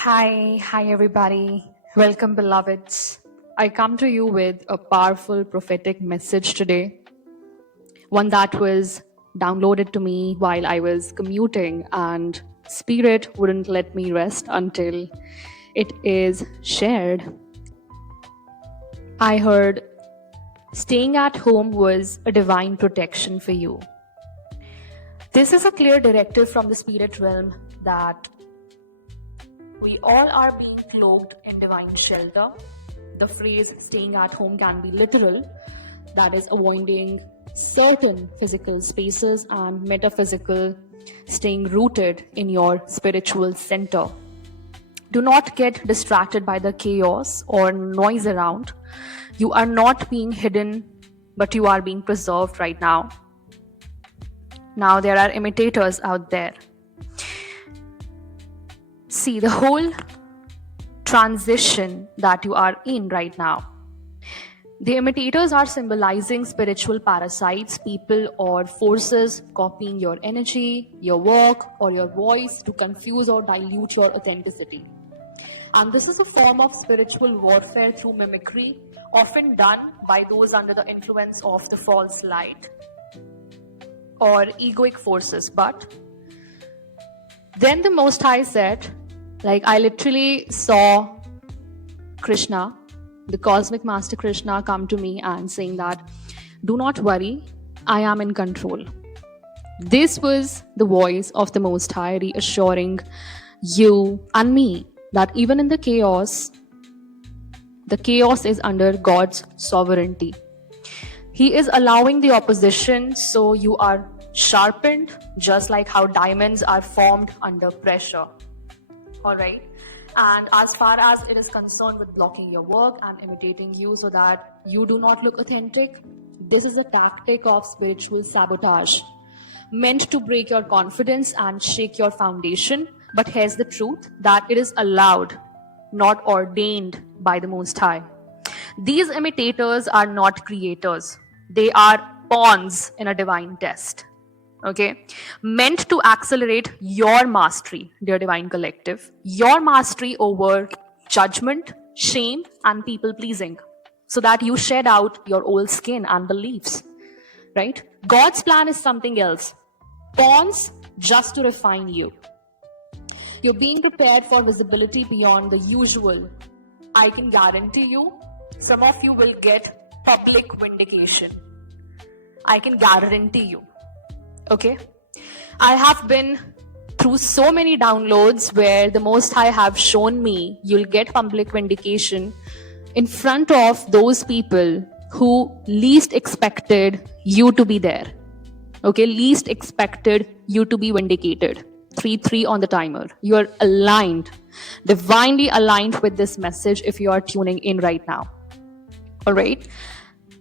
Hi everybody. Welcome, beloveds. I come to you with a powerful prophetic message today, one that was downloaded to me while I was commuting, and Spirit wouldn't let me rest until it is shared. I heard staying at home was a divine protection for you. This is a clear directive from the spirit realm that we all are being cloaked in divine shelter. The phrase staying at home can be literal, that is, avoiding certain physical spaces, and metaphysical, staying rooted in your spiritual center. Do not get distracted by the chaos or noise around. You are not being hidden, but you are being preserved right now. Now, there are imitators out there. See, the whole transition that you are in right now, the imitators are symbolizing spiritual parasites, people or forces copying your energy, your work, or your voice to confuse or dilute your authenticity. And this is a form of spiritual warfare through mimicry, often done by those under the influence of the false light or egoic forces. But then the Most High said, I literally saw Krishna, the cosmic master Krishna, come to me and saying that, do not worry, I am in control. This was the voice of the Most High reassuring you and me that even in the chaos is under God's sovereignty. He is allowing the opposition so you are sharpened, just like how diamonds are formed under pressure. All right. And as far as it is concerned with blocking your work and imitating you so that you do not look authentic, this is a tactic of spiritual sabotage meant to break your confidence and shake your foundation. But here's the truth, that it is allowed, not ordained by the Most High. These imitators are not creators. They are pawns in a divine test. Okay, meant to accelerate your mastery, dear divine collective, your mastery over judgment, shame, and people pleasing, so that you shed out your old skin and beliefs. Right? God's plan is something else. Pawns just to refine you. You're being prepared for visibility beyond the usual. I can guarantee you, some of you will get public vindication. I can guarantee you. Okay, I have been through so many downloads where the Most High have shown me you'll get public vindication in front of those people who least expected you to be there. Okay, least expected you to be vindicated. 3-3 on the timer. You are aligned, divinely aligned with this message if you are tuning in right now. All right.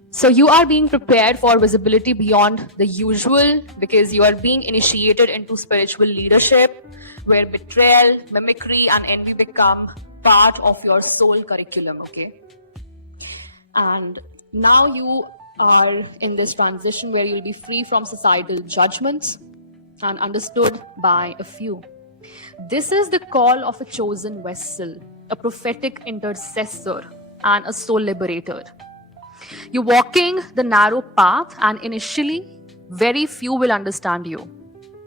So you are being prepared for visibility beyond the usual because you are being initiated into spiritual leadership where betrayal, mimicry, and envy become part of your soul curriculum, okay? And now you are in this transition where you'll be free from societal judgments and understood by a few. This is the call of a chosen vessel, a prophetic intercessor, and a soul liberator. You're walking the narrow path, and initially, very few will understand you.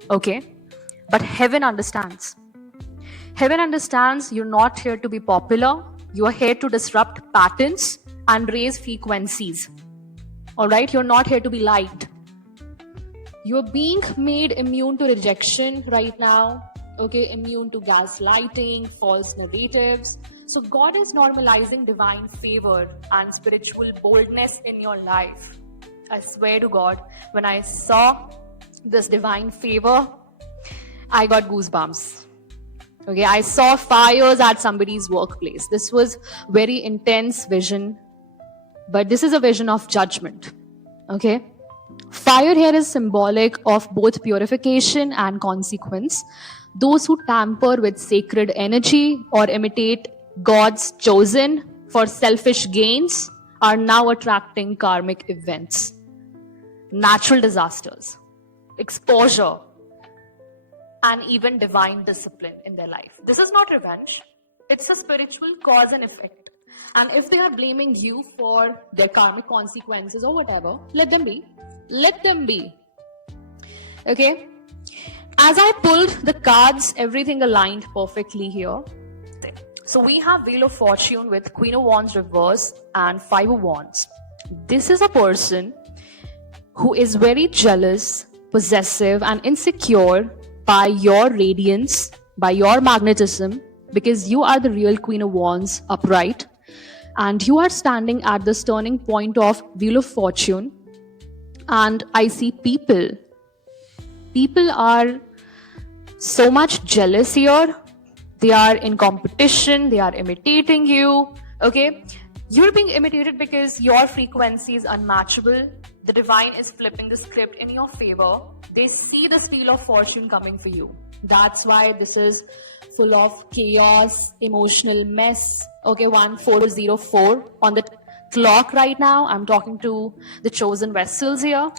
Okay? But heaven understands. Heaven understands you're not here to be popular. You are here to disrupt patterns and raise frequencies. All right? You're not here to be liked. You're being made immune to rejection right now. Okay? Immune to gaslighting, false narratives. So God is normalizing divine favor and spiritual boldness in your life. I swear to God, when I saw this divine favor, I got goosebumps. Okay, I saw fires at somebody's workplace. This was very intense vision, but this is a vision of judgment. Okay, fire here is symbolic of both purification and consequence. Those who tamper with sacred energy or imitate God's chosen for selfish gains are now attracting karmic events, natural disasters, exposure, and even divine discipline in their life. This is not revenge. It's a spiritual cause and effect. And if they are blaming you for their karmic consequences or whatever, let them be. Let them be. Okay? As I pulled the cards, everything aligned perfectly here. So we have Wheel of Fortune with Queen of Wands reverse and Five of Wands. This is a person who is very jealous, possessive, and insecure by your radiance, by your magnetism, because you are the real Queen of Wands upright, and you are standing at this turning point of Wheel of Fortune. And I see people are so much jealous here. They are in competition, they are imitating you. Okay, you're being imitated because your frequency is unmatchable. The divine is flipping the script in your favor. They see the Wheel of Fortune coming for you. That's why this is full of chaos, emotional mess. Okay, 1404 on the clock right now. I'm talking to the chosen vessels here.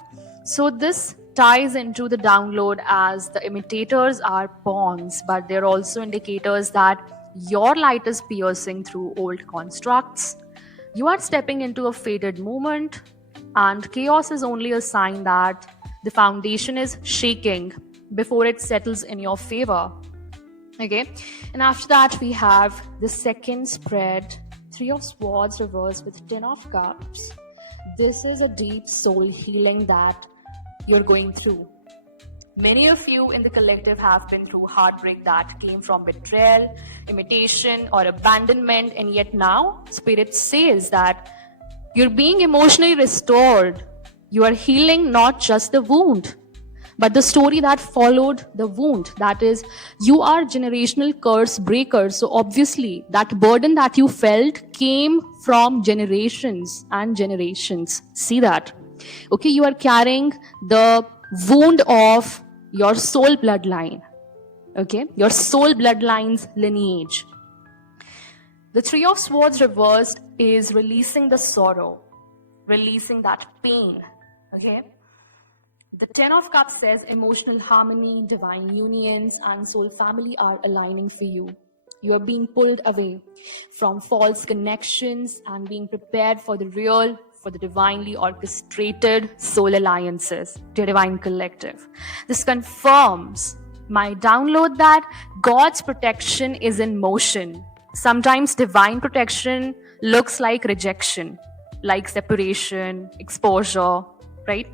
So this ties into the download as the imitators are pawns, but they're also indicators that your light is piercing through old constructs. You are stepping into a faded moment, and chaos is only a sign that the foundation is shaking before it settles in your favor. Okay, and after that we have the second spread, Three of Swords reversed with Ten of Cups. This is a deep soul healing that you're going through. Many of you in the collective have been through heartbreak that came from betrayal, imitation, or abandonment, and yet now Spirit says that you're being emotionally restored. You are healing not just the wound, but the story that followed the wound. That is, you are generational curse breakers. So obviously that burden that you felt came from generations and generations. See that? Okay, you are carrying the wound of your soul bloodline. Okay, your soul bloodline's lineage. The Three of Swords reversed is releasing the sorrow, releasing that pain. Okay. The Ten of Cups says emotional harmony, divine unions, and soul family are aligning for you. You are being pulled away from false connections and being prepared for the real, for the divinely orchestrated soul alliances, to your divine collective. This confirms my download that God's protection is in motion. Sometimes divine protection looks like rejection, like separation, exposure, right?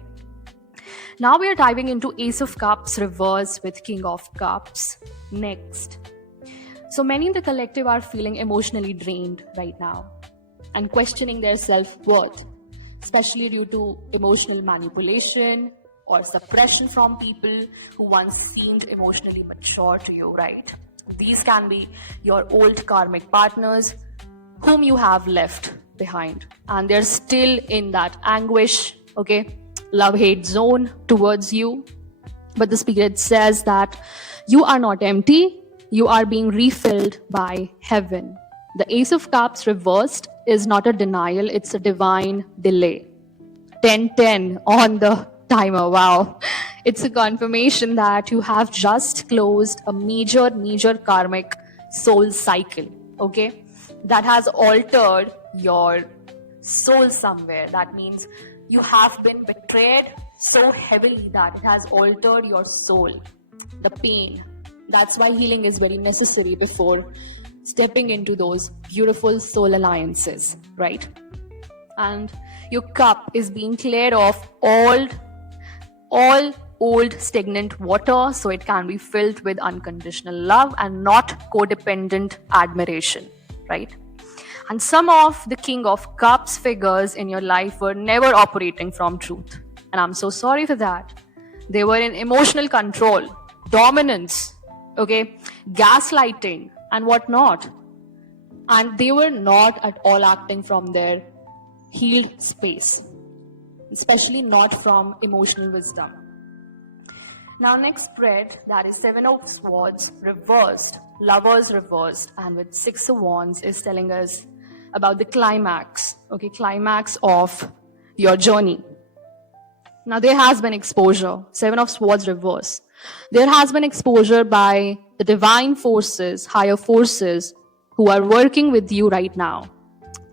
Now we are diving into Ace of Cups reverse with King of Cups next. So many in the collective are feeling emotionally drained right now and questioning their self-worth, especially due to emotional manipulation or suppression from people who once seemed emotionally mature to you, right? These can be your old karmic partners whom you have left behind, and they're still in that anguish, okay, love-hate zone towards you. But the Spirit says that you are not empty, you are being refilled by heaven. The Ace of Cups reversed is not a denial, it's a divine delay. 10-10 on the timer, wow. It's a confirmation that you have just closed a major karmic soul cycle, okay? That has altered your soul somewhere. That means you have been betrayed so heavily that it has altered your soul, the pain. That's why healing is very necessary before stepping into those beautiful soul alliances, right? And your cup is being cleared of all old stagnant water, so it can be filled with unconditional love and not codependent admiration, right? And some of the King of Cups figures in your life were never operating from truth. And I'm so sorry for that. They were in emotional control, dominance, okay, gaslighting, and whatnot. And they were not at all acting from their healed space, especially not from emotional wisdom. Now next spread, that is Seven of Swords reversed, Lovers reversed, and with Six of Wands is telling us about the climax, okay, climax of your journey. Now there has been exposure, Seven of Swords reverse. There has been exposure by the divine forces, higher forces, who are working with you right now.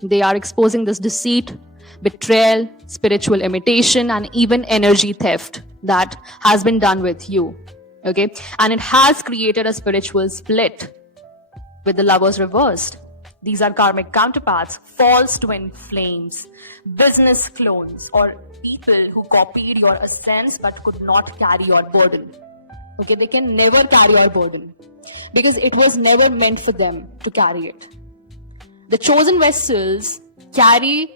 They are exposing this deceit, betrayal, spiritual imitation, and even energy theft that has been done with you. Okay? And it has created a spiritual split with the lovers reversed. These are karmic counterparts, false twin flames, business clones, or people who copied your essence but could not carry your burden. Okay, they can never carry your burden because it was never meant for them to carry it. The chosen vessels carry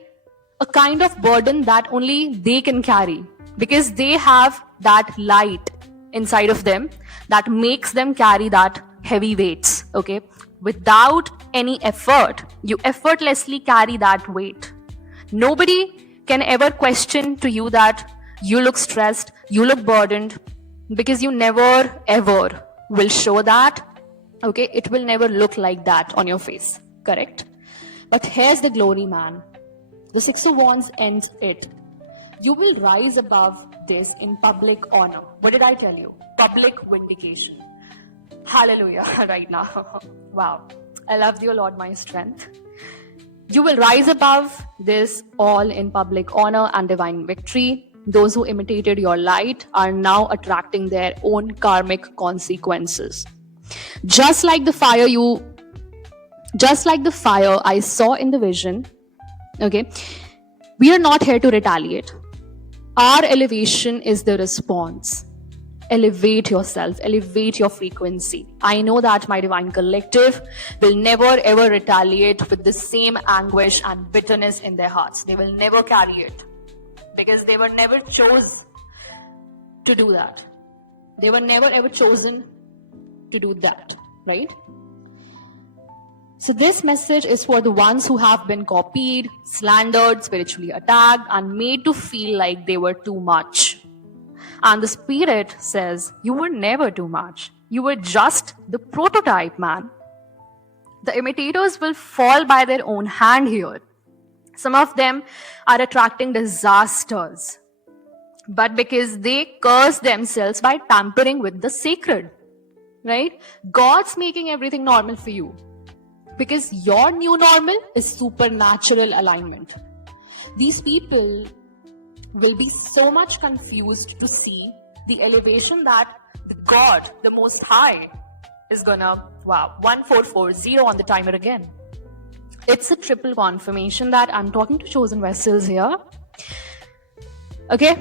a kind of burden that only they can carry because they have that light inside of them that makes them carry that heavy weights. Okay, without any effort, you effortlessly carry that weight. Nobody can ever question to you that you look stressed, you look burdened, because you never ever will show that. Okay, it will never look like that on your face, correct? But here's the glory, man. The Six of Wands ends it. You will rise above this in public honor. What did I tell you? Public vindication. Hallelujah, right now. Wow. I love you, Lord, my strength. You will rise above this all in public honor and divine victory. Those who imitated your light are now attracting their own karmic consequences. Just like the fire I saw in the vision, okay, we are not here to retaliate. Our elevation is the response. Elevate yourself, elevate your frequency. I know that my divine collective will never ever retaliate with the same anguish and bitterness in their hearts. They will never carry it because they were never chose to do that. They were never ever chosen to do that, right? So this message is for the ones who have been copied, slandered, spiritually attacked, and made to feel like they were too much. And the spirit says, you were never too much. You were just the prototype, man. The imitators will fall by their own hand here. Some of them are attracting disasters, but because they curse themselves by tampering with the sacred, right? God's making everything normal for you because your new normal is supernatural alignment. These people will be so much confused to see the elevation that the God, the Most High, is gonna, 1440 on the timer again. It's a triple confirmation that I'm talking to chosen vessels here. Okay?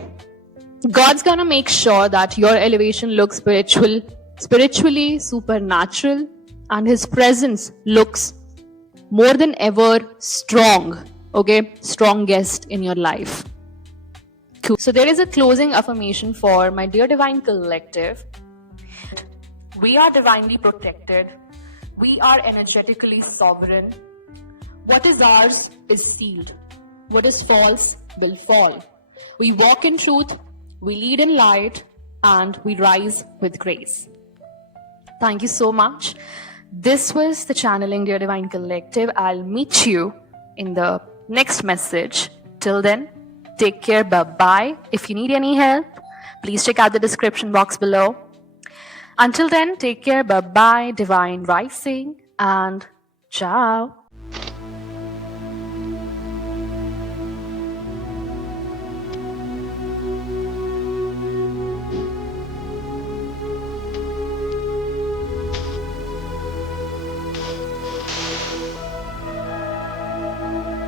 God's gonna make sure that your elevation looks spiritually supernatural, and His presence looks more than ever strong. Okay? Strongest in your life. So there is a closing affirmation for my dear divine collective. We are divinely protected. We are energetically sovereign. What is ours is sealed. What is false will fall. We walk in truth, we lead in light, and we rise with grace. Thank you so much. This was the Channeling Dear Divine Collective. I'll meet you in the next message. Till then, take care. Bye-bye. If you need any help, please check out the description box below. Until then, take care. Bye-bye. Divine rising and ciao.